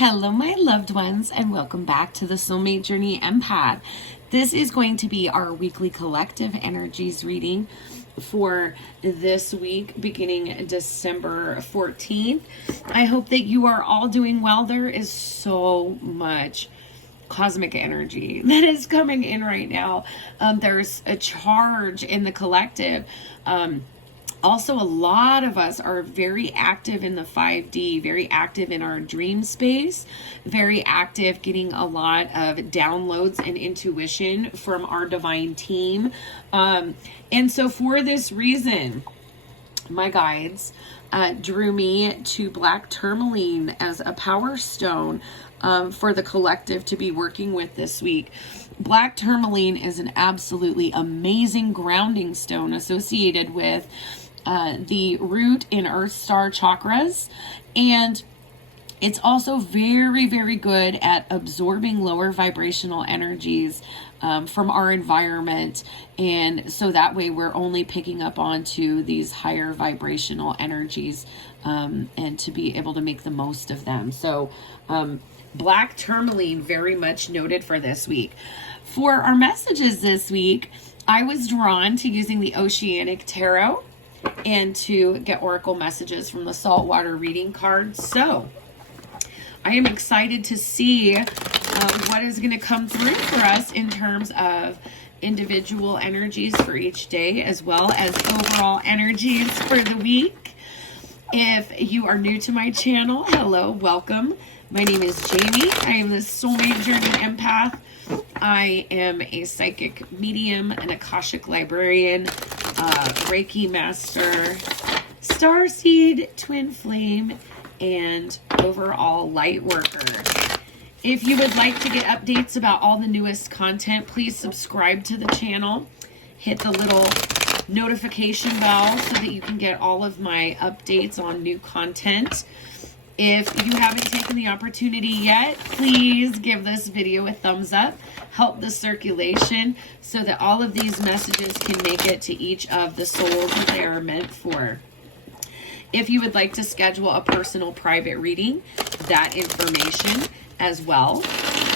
Hello, my loved ones, and welcome back to the Soulmate Journey Empath. This is going to be our weekly collective energies reading for this week, beginning December 14th. I hope that you are all doing well. There is so much cosmic energy that is coming in right now. There's a charge in the collective. Also, a lot of us are very active in the 5D, very active in our dream space, very active getting a lot of downloads and intuition from our divine team. And so for this reason, my guides drew me to black tourmaline as a power stone for the collective to be working with this week. Black tourmaline is an absolutely amazing grounding stone associated with the root and earth star chakras, and it's also very, very good at absorbing lower vibrational energies from our environment, and so that way we're only picking up onto these higher vibrational energies and to be able to make the most of them. So black tourmaline, very much noted for this week. For our messages this week, I was drawn to using the Oceanic Tarot and to get oracle messages from the saltwater reading cards. So I am excited to see what is going to come through for us in terms of individual energies for each day, as well as overall energies for the week. If you are new to my channel, hello, welcome. My name is Jamie. I am the Soulmate Journey Empath. I am a psychic medium, an Akashic librarian, Reiki master, Starseed, twin flame, and overall light worker. If you would like to get updates about all the newest content, please subscribe to the channel. Hit the little notification bell so that you can get all of my updates on new content. If you haven't taken the opportunity yet, please give this video a thumbs up. Help the circulation so that all of these messages can make it to each of the souls that they are meant for. If you would like to schedule a personal private reading, that information as well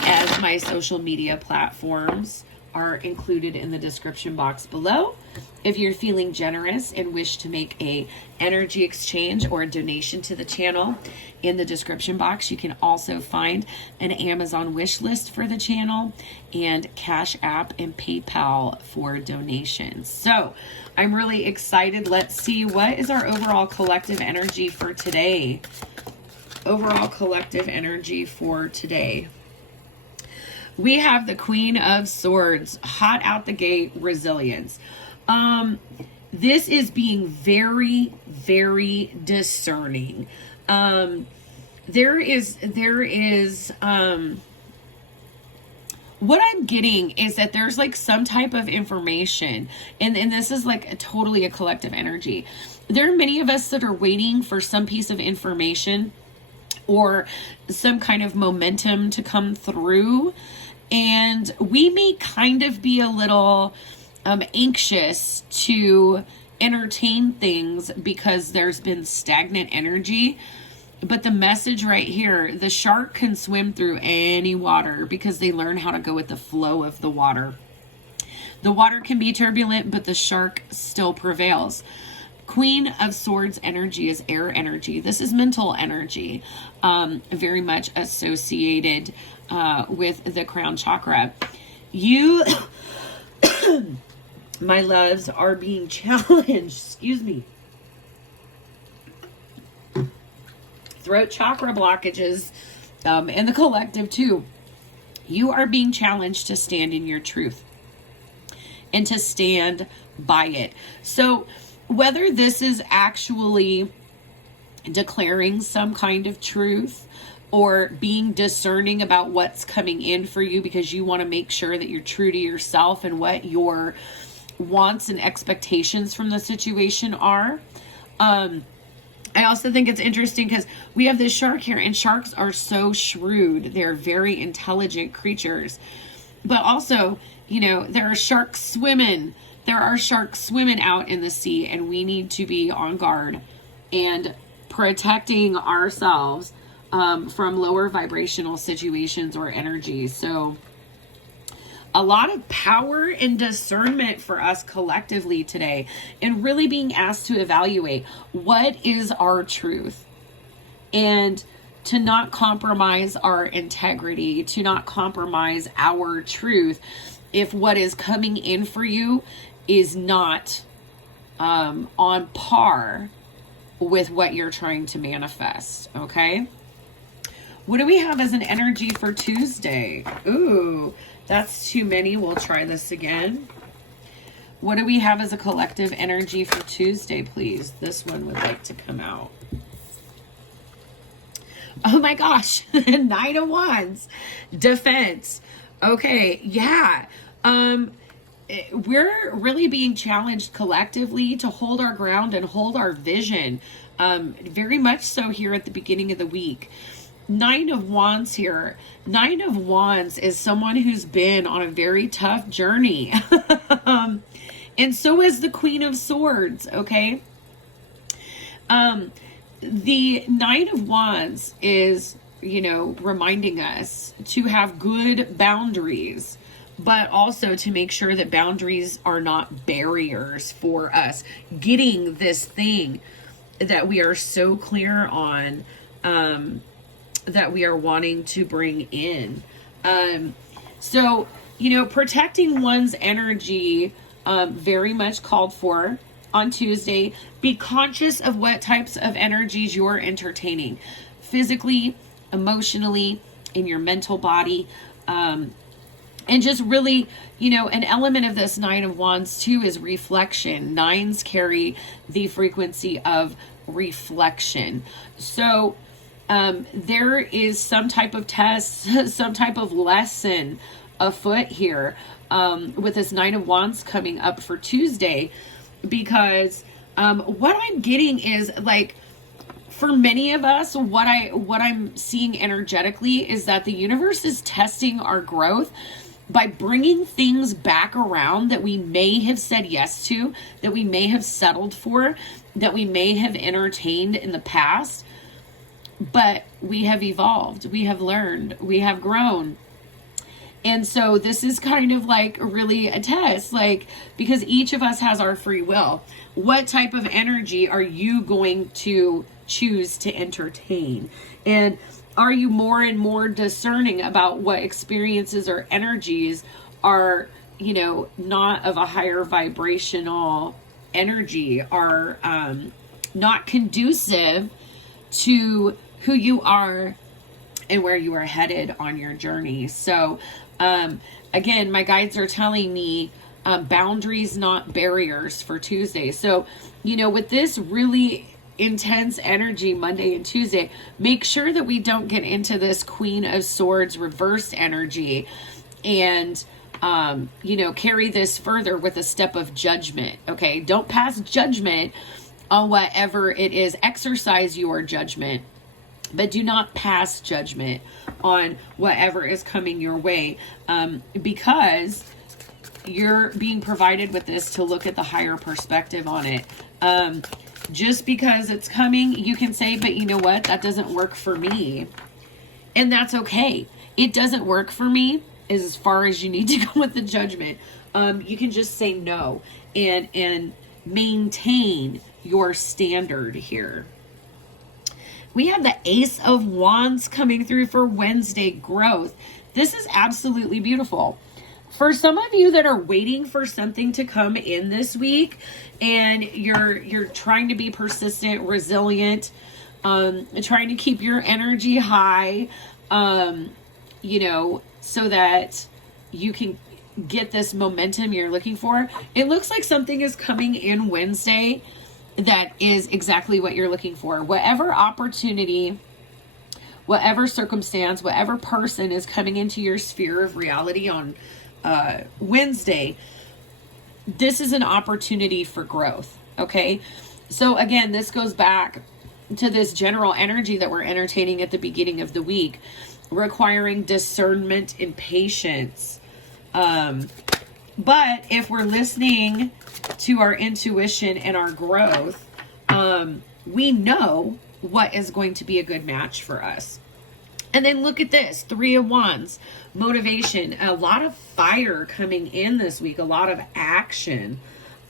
as my social media platforms are included in the description box below. If you're feeling generous and wish to make a energy exchange or a donation to the channel, in the description box you can also find an Amazon wish list for the channel and CashApp and PayPal for donations. So I'm really excited. Let's see, what is our overall collective energy for today? Overall collective energy for today. We have the Queen of Swords, hot out the gate, resilience. This is being very, very discerning. There is, what I'm getting is that there's like some type of information, and this is like totally a collective energy. There are many of us that are waiting for some piece of information or some kind of momentum to come through, and we may kind of be a little anxious to entertain things because there's been stagnant energy. But the message right here, the shark can swim through any water because they learn how to go with the flow of the water. The water can be turbulent, but the shark still prevails. Queen of Swords energy is air energy. This is mental energy, very much associated with the crown chakra. You, my loves, are being challenged. Excuse me. Throat chakra blockages and the collective too. You are being challenged to stand in your truth and to stand by it. So whether this is actually declaring some kind of truth or being discerning about what's coming in for you because you want to make sure that you're true to yourself and what your wants and expectations from the situation are. I also think it's interesting because we have this shark here, and sharks are so shrewd. They're very intelligent creatures. But also, you know, there are sharks swimming. There are sharks swimming out in the sea, and we need to be on guard and protecting ourselves from lower vibrational situations or energies. So a lot of power and discernment for us collectively today, and really being asked to evaluate what is our truth, and to not compromise our integrity, to not compromise our truth if what is coming in for you is not on par with what you're trying to manifest. Okay. What do we have as an energy for Tuesday? Ooh, that's too many. We'll try this again. What do we have as a collective energy for Tuesday, please? This one would like to come out. Oh my gosh. 9 of Wands. Defense. Okay. Yeah. We're really being challenged collectively to hold our ground and hold our vision. Very much so here at the beginning of the week. 9 of Wands here. 9 of Wands is someone who's been on a very tough journey. And so is the Queen of Swords, okay? The 9 of Wands is, reminding us to have good boundaries, but also to make sure that boundaries are not barriers for us getting this thing that we are so clear on, that we are wanting to bring in. So, protecting one's energy, very much called for on Tuesday. Be conscious of what types of energies you're entertaining, physically, emotionally, in your mental body. And just really, an element of this 9 of Wands too is reflection. 9s carry the frequency of reflection. So, there is some type of test, some type of lesson afoot here, with this 9 of Wands coming up for Tuesday, because, what I'm getting is, like, for many of us, what I'm seeing energetically is that the universe is testing our growth by bringing things back around that we may have said yes to, that we may have settled for, that we may have entertained in the past. But we have evolved, we have learned, we have grown. And so this is kind of like really a test, like, because each of us has our free will. What type of energy are you going to choose to entertain? And are you more and more discerning about what experiences or energies are, not of a higher vibrational energy, are not conducive to who you are and where you are headed on your journey? So, again, my guides are telling me, boundaries, not barriers for Tuesday. So, with this really intense energy Monday and Tuesday, make sure that we don't get into this Queen of Swords reverse energy and, carry this further with a step of judgment. Okay. Don't pass judgment on whatever it is. Exercise your judgment, but do not pass judgment on whatever is coming your way, because you're being provided with this to look at the higher perspective on it. Just because it's coming, you can say, but you know what? That doesn't work for me. And that's okay. It doesn't work for me is as far as you need to go with the judgment. You can just say no and maintain your standard here. We have the Ace of Wands coming through for Wednesday growth. This is absolutely beautiful. For some of you that are waiting for something to come in this week, and you're trying to be persistent, resilient, trying to keep your energy high, so that you can get this momentum you're looking for. It looks like something is coming in Wednesday that is exactly what you're looking for. Whatever opportunity, whatever circumstance, whatever person is coming into your sphere of reality on Wednesday, this is an opportunity for growth. Okay. So again, this goes back to this general energy that we're entertaining at the beginning of the week, requiring discernment and patience. But if we're listening to our intuition and our growth, we know what is going to be a good match for us. And then look at this, 3 of Wands, motivation, a lot of fire coming in this week, a lot of action.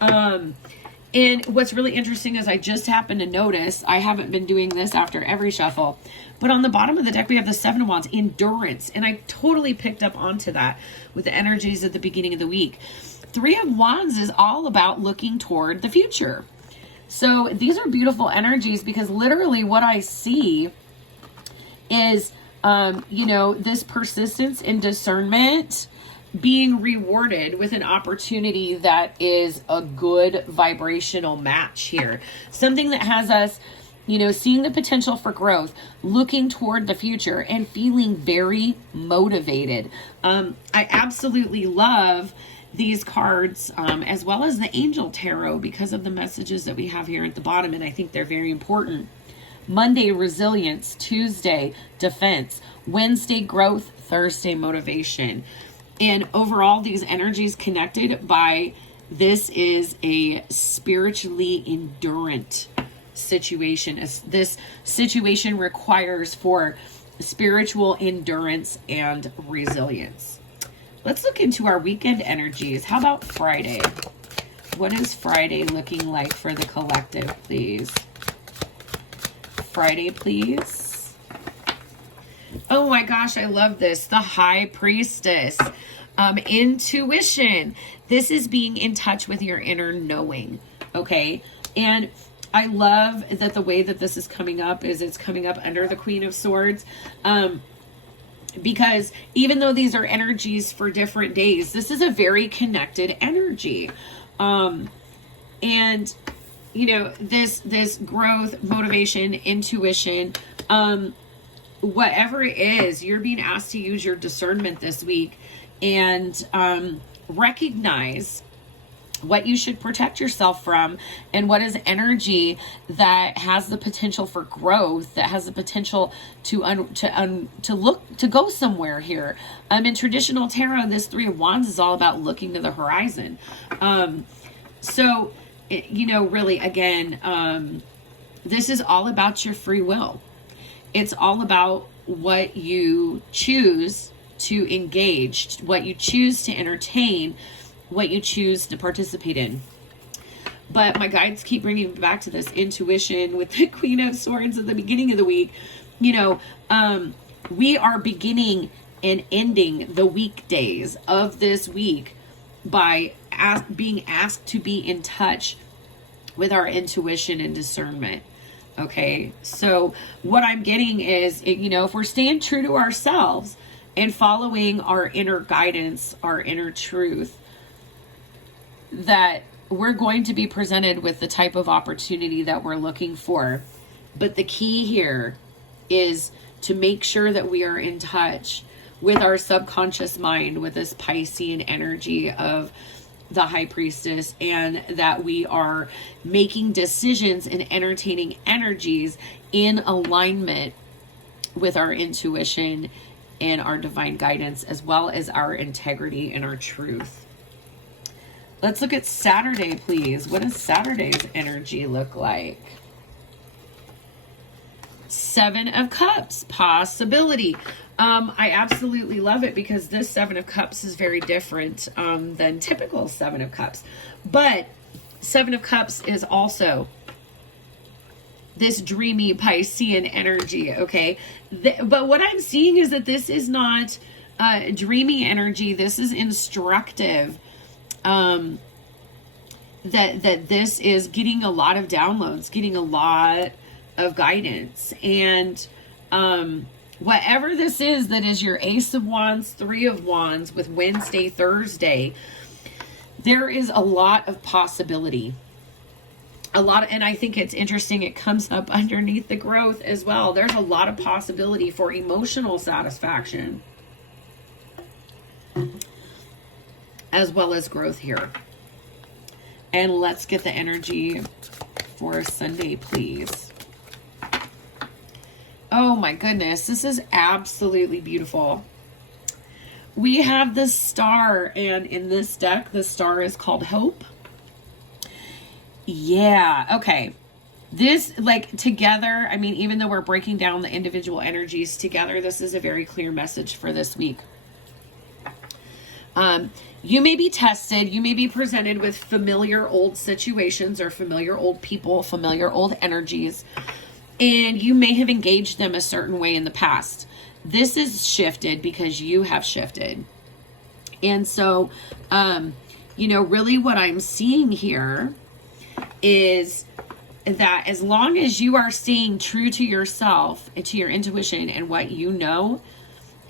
And what's really interesting is I just happened to notice, I haven't been doing this after every shuffle, but on the bottom of the deck, we have the 7 of Wands, endurance. And I totally picked up onto that with the energies at the beginning of the week. 3 of Wands is all about looking toward the future. So these are beautiful energies because literally what I see is, this persistence and discernment being rewarded with an opportunity that is a good vibrational match here. Something that has us, seeing the potential for growth, looking toward the future, and feeling very motivated. I absolutely love these cards, as well as the Angel Tarot, because of the messages that we have here at the bottom, and I think they're very important. Monday, resilience. Tuesday, defense. Wednesday, growth. Thursday, motivation. And overall, these energies connected by this is a spiritually endurant situation. This situation requires for spiritual endurance and resilience. Let's look into our weekend energies. How about Friday? What is Friday looking like for the collective, please? Friday, please. Oh my gosh, I love this. The High Priestess. Intuition. This is being in touch with your inner knowing. Okay. And I love that the way that this is coming up is it's coming up under the Queen of Swords. Because even though these are energies for different days, this is a very connected energy. And this growth, motivation, intuition, whatever it is, you're being asked to use your discernment this week and recognize what you should protect yourself from and what is energy that has the potential for growth, that has the potential to go somewhere here. In traditional tarot, this 3 of Wands is all about looking to the horizon. Really, again, this is all about your free will. It's all about what you choose to engage, what you choose to entertain, what you choose to participate in. But my guides keep bringing me back to this intuition with the Queen of Swords at the beginning of the week. We are beginning and ending the weekdays of this week by being asked to be in touch with our intuition and discernment. Okay, so what I'm getting is, if we're staying true to ourselves and following our inner guidance, our inner truth, that we're going to be presented with the type of opportunity that we're looking for. But the key here is to make sure that we are in touch with our subconscious mind, with this Piscean energy of the High Priestess, and that we are making decisions and entertaining energies in alignment with our intuition and our divine guidance, as well as our integrity and our truth. Let's look at Saturday, please. What does Saturday's energy look like? 7 of Cups, possibility. I absolutely love it because this 7 of Cups is very different than typical 7 of Cups. But 7 of Cups is also this dreamy Piscean energy, okay? But what I'm seeing is that this is not dreamy energy. This is instructive. That this is getting a lot of downloads, getting a lot of guidance. And whatever this is that is your Ace of Wands, 3 of Wands with Wednesday, Thursday, there is a lot of possibility. And I think it's interesting, it comes up underneath the growth as well. There's a lot of possibility for emotional satisfaction as well as growth here. And let's get the energy for Sunday, please. Oh my goodness, this is absolutely beautiful. We have the Star, and in this deck, the Star is called Hope. Yeah, okay. this, like, together, I mean, even though we're breaking down the individual energies together, this is a very clear message for this week. You may be tested, you may be presented with familiar old situations or familiar old people, familiar old energies, and you may have engaged them a certain way in the past. This is shifted because you have shifted. And so, you know, really what I'm seeing here is that as long as you are staying true to yourself and to your intuition and what you know,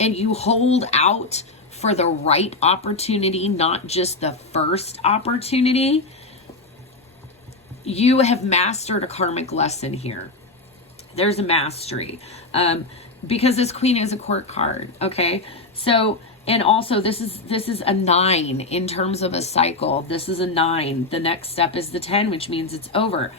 and you hold out for the right opportunity, not just the first opportunity, you have mastered a karmic lesson here. There's a mastery. Because this Queen is a court card, okay? So, and also this is a 9 in terms of a cycle. This is a 9. The next step is the 10, which means it's over.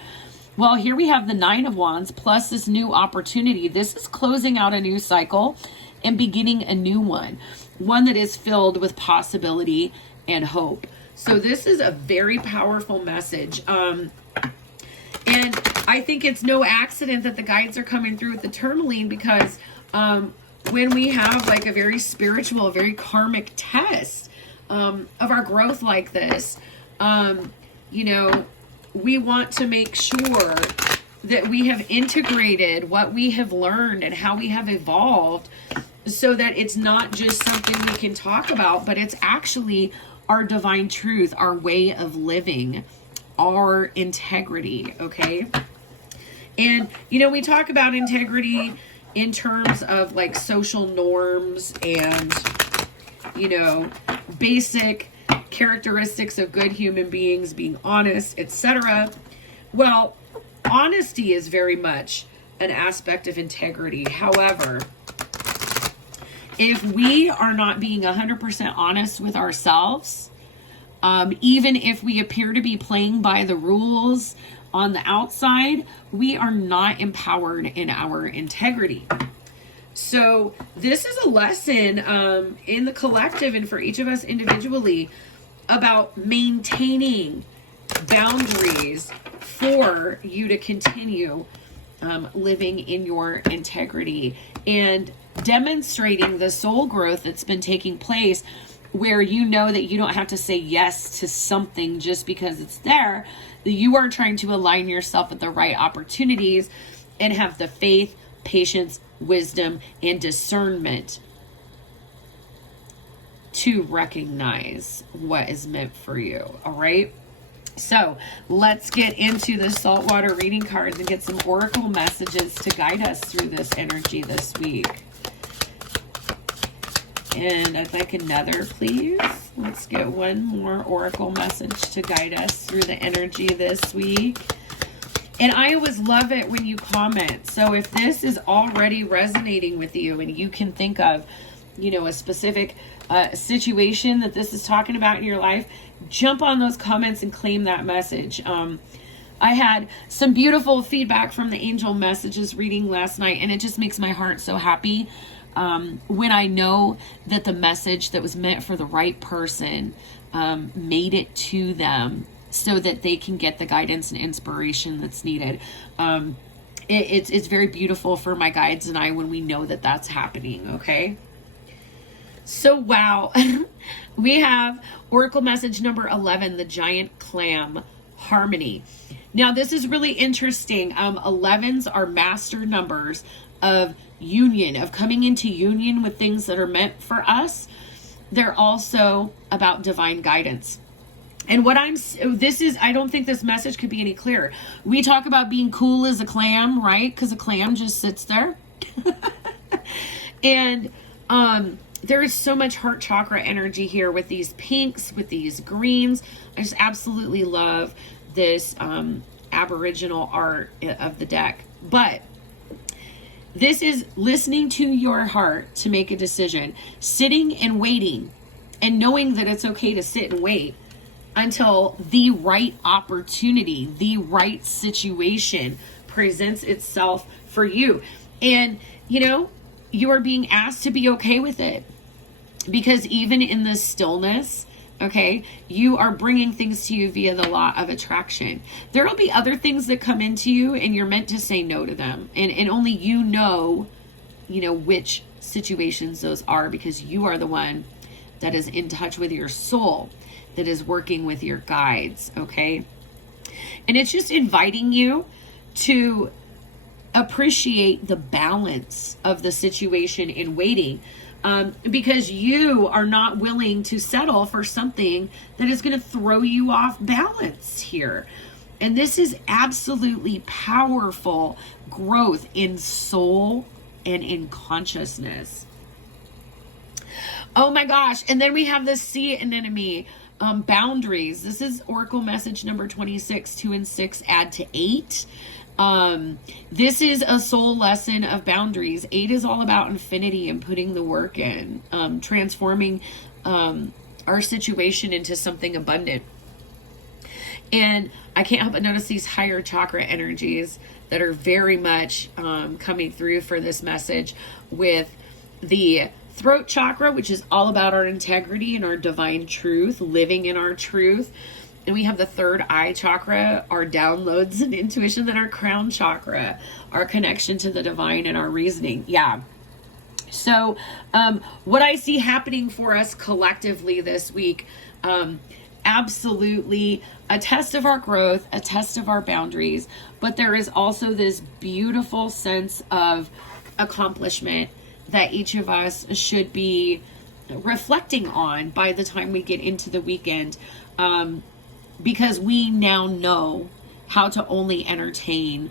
Well, here we have the 9 of Wands plus this new opportunity. This is closing out a new cycle and beginning a new one that is filled with possibility and hope. So this is a very powerful message. And I think it's no accident that the guides are coming through with the tourmaline, because when we have like a very spiritual, very karmic test of our growth like this, you know, we want to make sure that we have integrated what we have learned and how we have evolved, so that it's not just something we can talk about, but it's actually our divine truth, our way of living, our integrity, okay? And, you know, we talk about integrity in terms of like social norms and, you know, basic characteristics of good human beings, being honest, etc. Well, honesty is very much an aspect of integrity. However, if we are not being 100% honest with ourselves, even if we appear to be playing by the rules on the outside, we are not empowered in our integrity. So this is a lesson in the collective and for each of us individually about maintaining boundaries for you to continue living in your integrity and demonstrating the soul growth that's been taking place, where you know that you don't have to say yes to something just because it's there, that you are trying to align yourself with the right opportunities and have the faith, patience, wisdom, and discernment to recognize what is meant for you. All right. So let's get into the saltwater reading cards and get some oracle messages to guide us through this energy this week. And I'd like another, please. Let's get one more oracle message to guide us through the energy this week. And I always love it when you comment. So if this is already resonating with you and you can think of, you know, a specific situation that this is talking about in your life, jump on those comments and claim that message. I had some beautiful feedback from the angel messages reading last night, and it just makes my heart so happy when I know that the message that was meant for the right person made it to them so that they can get the guidance and inspiration that's needed. It's very beautiful for my guides and I when we know that that's happening, okay? So, wow. We have oracle message number 11, the giant clam, harmony. Now, this is really interesting. 11s are master numbers of union, of coming into union with things that are meant for us. They're also about divine guidance. And what I don't think this message could be any clearer. We talk about being cool as a clam, right? Because a clam just sits there. And there is so much heart chakra energy here with these pinks, with these greens. I just absolutely love this Aboriginal art of the deck. But this is listening to your heart to make a decision, sitting and waiting, and knowing that it's okay to sit and wait until the right opportunity, the right situation presents itself for you. And, you know, you are being asked to be okay with it, because even in the stillness, Okay, you are bringing things to you via the law of attraction. There will be other things that come into you and you're meant to say no to them. And only you know which situations those are, because you are the one that is in touch with your soul, that is working with your guides, okay? And it's just inviting you to appreciate the balance of the situation in waiting, because you are not willing to settle for something that is going to throw you off balance here. And this is absolutely powerful growth in soul and in consciousness. Oh my gosh. And then we have the sea anemone, boundaries. This is Oracle message number 26, 2 and 6, add to 8. This is a soul lesson of boundaries. 8 is all about infinity and putting the work in, transforming our situation into something abundant. And I can't help but notice these higher chakra energies that are very much coming through for this message, with the throat chakra, which is all about our integrity and our divine truth, living in our truth. And we have the third eye chakra, our downloads and intuition, then our crown chakra, our connection to the divine and our reasoning. Yeah. So what I see happening for us collectively this week, absolutely a test of our growth, a test of our boundaries, but there is also this beautiful sense of accomplishment that each of us should be reflecting on by the time we get into the weekend, because we now know how to only entertain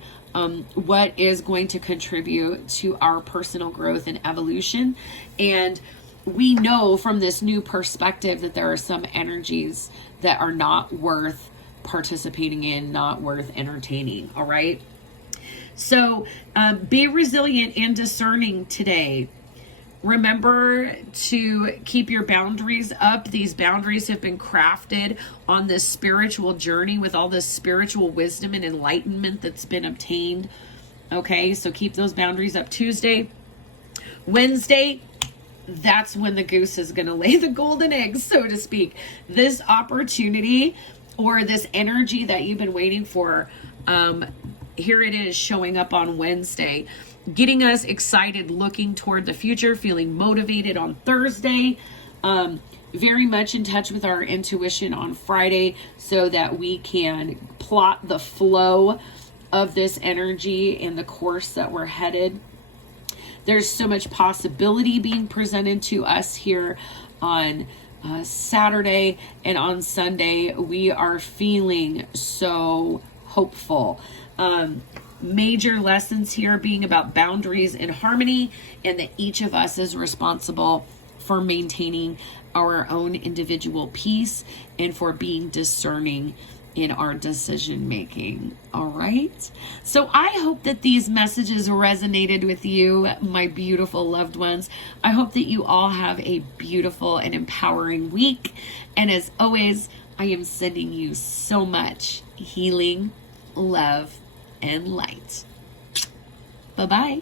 what is going to contribute to our personal growth and evolution. And we know from this new perspective that there are some energies that are not worth participating in, not worth entertaining. All right. So be resilient and discerning today. Remember to keep your boundaries up. These boundaries have been crafted on this spiritual journey with all this spiritual wisdom and enlightenment that's been obtained. Okay, so keep those boundaries up. Tuesday, Wednesday, that's when the goose is going to lay the golden eggs, so to speak. This opportunity or this energy that you've been waiting for, here it is showing up on Wednesday, getting us excited, looking toward the future, feeling motivated on Thursday, very much in touch with our intuition on Friday, so that we can plot the flow of this energy and the course that we're headed. There's so much possibility being presented to us here on Saturday, and on Sunday we are feeling so hopeful. Major lessons here being about boundaries and harmony, and that each of us is responsible for maintaining our own individual peace and for being discerning in our decision making. All right. So I hope that these messages resonated with you, my beautiful loved ones. I hope that you all have a beautiful and empowering week. And as always, I am sending you so much healing, love, and light. Bye-bye.